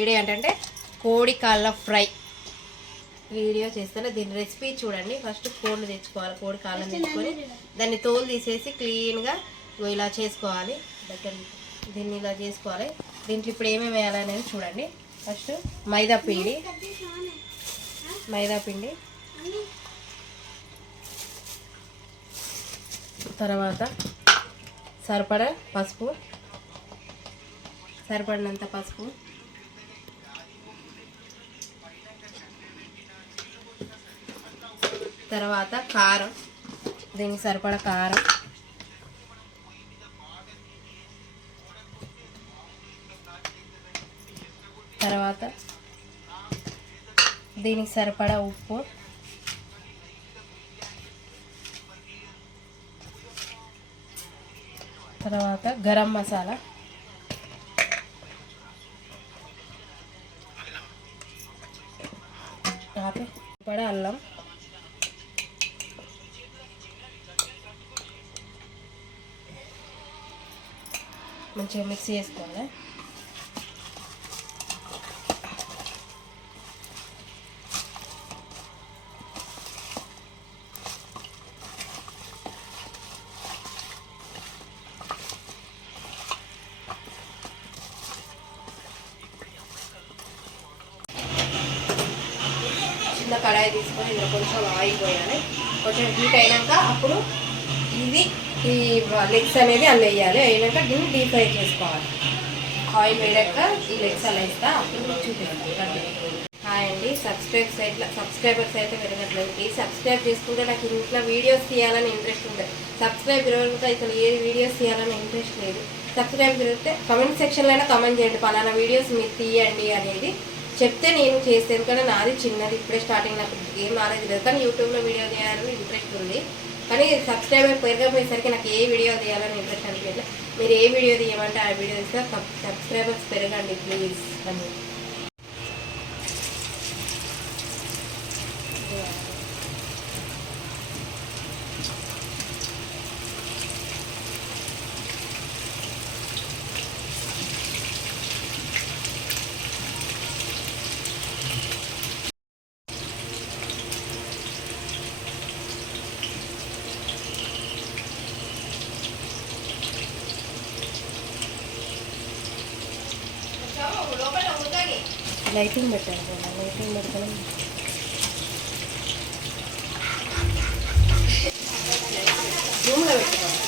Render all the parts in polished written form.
Video ఏంటంటే కోడి కాళ్ళ ఫ్రై వీడియో చేస్తాను. దీని రెసిపీ చూడండి. ఫస్ట్ కోడిని తెచ్చుకోవాలి. కోడి కాళ్ళని తెచ్చుకొని దాన్ని తోలు తీసేసి క్లీన్గా ఇలా చేసుకోవాలి. దగ్గర దీన్ని ఇలా చేసుకోవాలి. దీంట్లో ఇప్పుడు ఏమేమి వేయాలనేది చూడండి. ఫస్ట్ మైదా పిండి తర్వాత సరిపడినంత పసుపు, తర్వాత కారం, దీనికి సరిపడ కారం, తర్వాత దీనికి సరిపడా ఉప్పు, తర్వాత గరం మసాలా, సరిపడా అల్లం, మంచిగా మిక్స్ చేసుకోవాలి. చిన్న కడాయి తీసుకొని ఇందులో కొంచెం ఆయిల్ పోయాలి. కొంచెం హీట్ అయినాక అప్పుడు ఈ లెగ్స్ అనేది అలా వేయాలి. అయినాక దీన్ని డీప్ ఫ్రై చేసుకోవాలి. ఆయిల్ వేయడాక ఈ లెగ్స్ అలా వేస్తా అప్పుడు చూపిస్తాను. హాయ్ అండి, సబ్స్క్రైబర్స్ అయితే పెరగట్లేదు. ప్లీజ్ సబ్స్క్రైబ్ చేసుకుంటే నాకు ఇంట్లో వీడియోస్ తీయాలని ఇంట్రెస్ట్ ఉంటుంది. సబ్స్క్రైబ్ పెరగడంతో ఇక్కడ ఏ వీడియోస్ తీయాలని ఇంట్రెస్ట్ లేదు. సబ్స్క్రైబ్ పెరిగితే కమెంట్ సెక్షన్లో అయినా కమెంట్ చేయండి, పలానా వీడియోస్ మీరు తీయండి అనేది చెప్తే నేను చేస్తాను. ఎందుకంటే నాది చిన్నది, ఇప్పుడే స్టార్టింగ్, నాకు ఏం నాలెడ్జ్ లేదు. కానీ యూట్యూబ్లో వీడియో తీయాలని ఇంట్రెస్ట్ ఉంది. కానీ సబ్స్క్రైబర్ పెరగపోయేసరికి నాకు ఏ వీడియో తీయాలని ఇంట్రెస్ట్ అనిపించలేదు. మీరు ఏ వీడియో తీయమంటే ఆ వీడియో తీస్తే సబ్స్క్రైబర్స్ పెరగండి ప్లీజ్ అని. లైటింగ్ పెట్టాను, లైటింగ్ పెడతాను. రూమ్లో పెట్టుకోవాలి.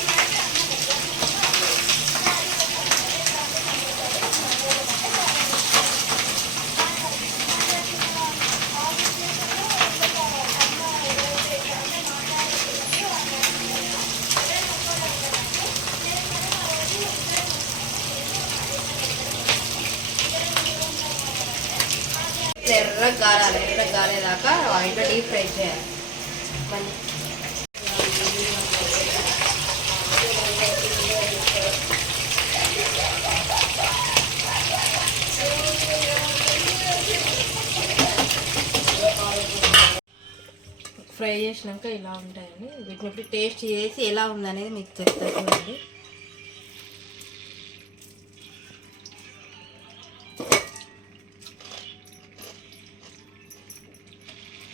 ఎర్ర గారేదాకా ఆయిల్లో డీప్ ఫ్రై చేయాలి. ఫ్రై చేసినాక ఇలా ఉంటాయండి. వీటిని ఇప్పుడు టేస్ట్ చేసి ఎలా ఉందనేది మీకు చెప్తాను చూడండి.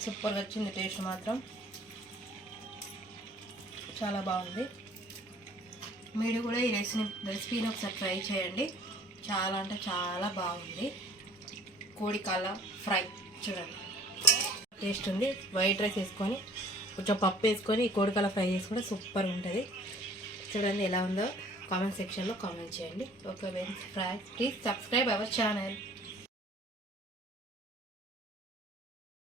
సూపర్గా వచ్చింది. టేస్ట్ మాత్రం చాలా బాగుంది. మీరు కూడా ఈ రెసిపీని ఒకసారి ట్రై చేయండి. చాలా అంటే చాలా బాగుంది. కోడి కాళ్ళ ఫ్రై చూడండి, టేస్ట్ ఉంది. వైట్ రైస్ వేసుకొని కొంచెం పప్పు వేసుకొని ఈ కోడి కాళ్ళ ఫ్రై చేసుకుంటే సూపర్గా ఉంటుంది. చూడండి ఎలా ఉందో కామెంట్ సెక్షన్లో కామెంట్ చేయండి. Okay fry, please subscribe our channel.